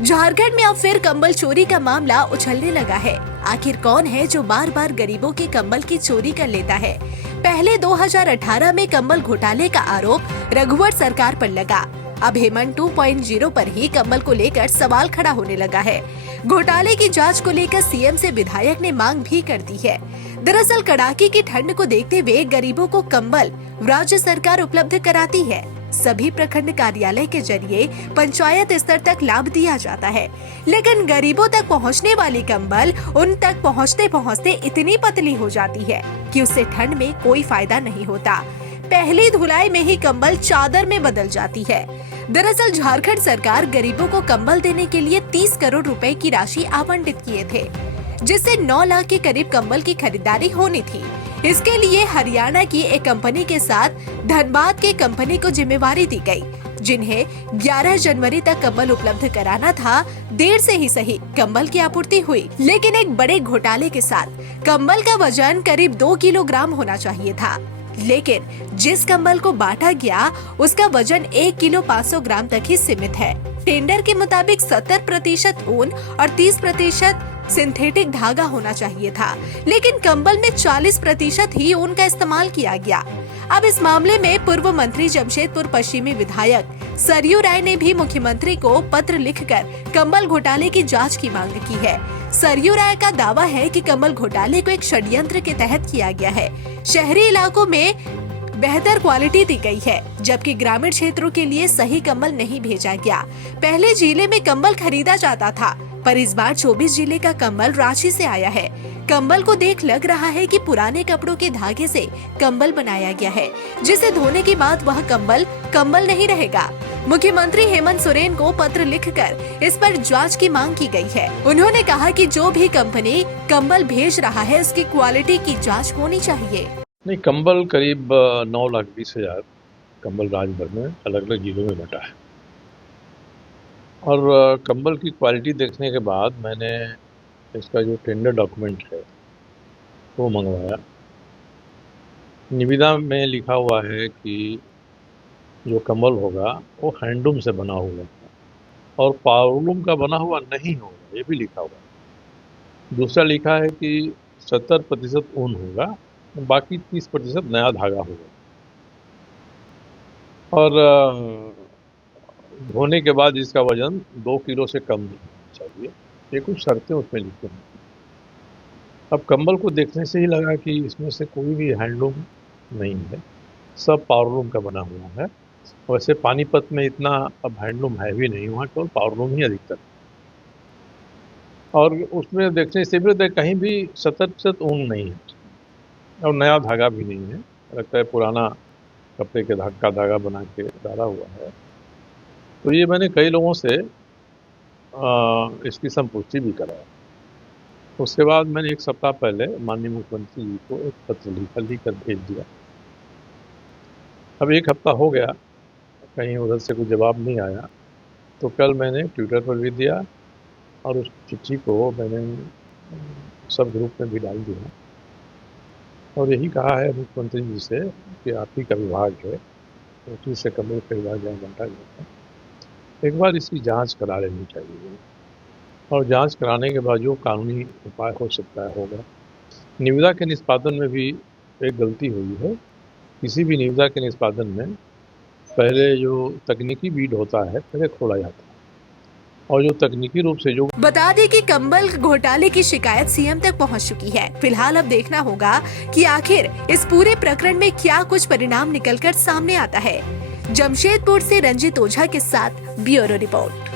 झारखंड में अब फिर कंबल चोरी का मामला उछलने लगा है। आखिर कौन है जो बार बार गरीबों के कंबल की चोरी कर लेता है? पहले 2018 में कंबल घोटाले का आरोप रघुवर सरकार पर लगा। अब हेमंत 2.0 पर ही कंबल को लेकर सवाल खड़ा होने लगा है। घोटाले की जांच को लेकर सीएम से विधायक ने मांग भी कर दी है। दरअसल कड़ाके की ठंड को देखते हुए गरीबों को कंबल राज्य सरकार उपलब्ध कराती है। सभी प्रखंड कार्यालय के जरिए पंचायत स्तर तक लाभ दिया जाता है, लेकिन गरीबों तक पहुंचने वाली कंबल उन तक पहुंचते पहुंचते इतनी पतली हो जाती है कि उससे ठंड में कोई फायदा नहीं होता। पहली धुलाई में ही कंबल चादर में बदल जाती है। दरअसल झारखंड सरकार गरीबों को कंबल देने के लिए 30 करोड़ रुपए की राशि आवंटित किए थे, जिससे 9 लाख के करीब कंबल की खरीदारी होनी थी। इसके लिए हरियाणा की एक कंपनी के साथ धनबाद के कंपनी को जिम्मेवारी दी गई, जिन्हें 11 जनवरी तक कंबल उपलब्ध कराना था। देर से ही सही कंबल की आपूर्ति हुई, लेकिन एक बड़े घोटाले के साथ कंबल का वजन करीब 2 किलोग्राम होना चाहिए था, लेकिन जिस कंबल को बांटा गया उसका वजन 1 किलो 500 ग्राम तक ही सीमित है। टेंडर के मुताबिक 70% ऊन और 30% सिंथेटिक धागा होना चाहिए था, लेकिन कंबल में 40% ही ऊन का इस्तेमाल किया गया। अब इस मामले में पूर्व मंत्री जमशेदपुर पश्चिमी विधायक सरयू राय ने भी मुख्यमंत्री को पत्र लिखकर कंबल घोटाले की जांच की मांग की है। सरयू राय का दावा है कि कंबल घोटाले को एक षड्यंत्र के तहत किया गया है। शहरी इलाकों में बेहतर क्वालिटी दी गई है, जबकि ग्रामीण क्षेत्रों के लिए सही कंबल नहीं भेजा गया। पहले जिले में कंबल खरीदा जाता था, पर इस बार 24 जिले का कंबल रांची से आया है। कंबल को देख लग रहा है कि पुराने कपड़ों के धागे से कंबल बनाया गया है, जिसे धोने के बाद वह कंबल नहीं रहेगा। मुख्यमंत्री हेमंत सोरेन को पत्र लिखकर इस पर जांच की मांग की गई है। उन्होंने कहा कि जो भी कंपनी कंबल भेज रहा है उसकी क्वालिटी की जांच होनी चाहिए। नहीं, कंबल करीब 9,20,000 कंबल राज्य भर में अलग अलग जिलों में बटा है, और कंबल की क्वालिटी देखने के बाद मैंने इसका जो टेंडर डॉक्यूमेंट है वो मंगवाया। निविदा में लिखा हुआ है कि जो कंबल होगा वो हैंडलूम से बना हुआ है और पावरलूम का बना हुआ नहीं होगा, ये भी लिखा हुआ है। दूसरा लिखा है कि 70% ऊन होगा, बाकी 30% नया धागा होगा, और धोने के बाद इसका वजन 2 किलो से कम नहीं होना चाहिए। ये कुछ शर्तें उसमें लिखी हैं। अब कंबल को देखने से ही लगा कि इसमें से कोई भी हैंडलूम नहीं है, सब पावरलूम का बना हुआ है। वैसे पानीपत में इतना अब हैंडलूम है भी नहीं, वहाँ केवल पावरलूम ही अधिकतर। और उसमें देखने से भी कहीं भी 70% ऊन नहीं है और नया धागा भी नहीं है, लगता है पुराना कपड़े के धागा बना के डाला हुआ है। तो ये मैंने कई लोगों से इसकी संपुष्टि भी कराया। उसके बाद मैंने 1 सप्ताह पहले माननीय मुख्यमंत्री जी को एक पत्र लिखकर भेज दिया। अब 1 हफ्ता हो गया, कहीं उधर से कोई जवाब नहीं आया, तो कल मैंने ट्विटर पर भी दिया और उस चिट्ठी को मैंने सब ग्रुप में भी डाल दिया और यही कहा है मुख्यमंत्री जी से कि आप ही का विभाग है, उसी से कंबल खरीदा जाए, बांटा जाए। एक बार इसकी जांच करा लेनी चाहिए और जांच कराने के बाद जो कानूनी उपाय हो सकता है होगा। निविदा के निष्पादन में भी एक गलती हुई है। किसी भी निविदा के निष्पादन में पहले जो तकनीकी बीड होता है पहले खोला जाता है, और जो तकनीकी रूप से जो बता दें कि कंबल घोटाले की शिकायत सीएम तक पहुंच चुकी है। फिलहाल अब देखना होगा कि आखिर इस पूरे प्रकरण में क्या कुछ परिणाम निकलकर सामने आता है। जमशेदपुर से रंजित ओझा के साथ ब्यूरो रिपोर्ट।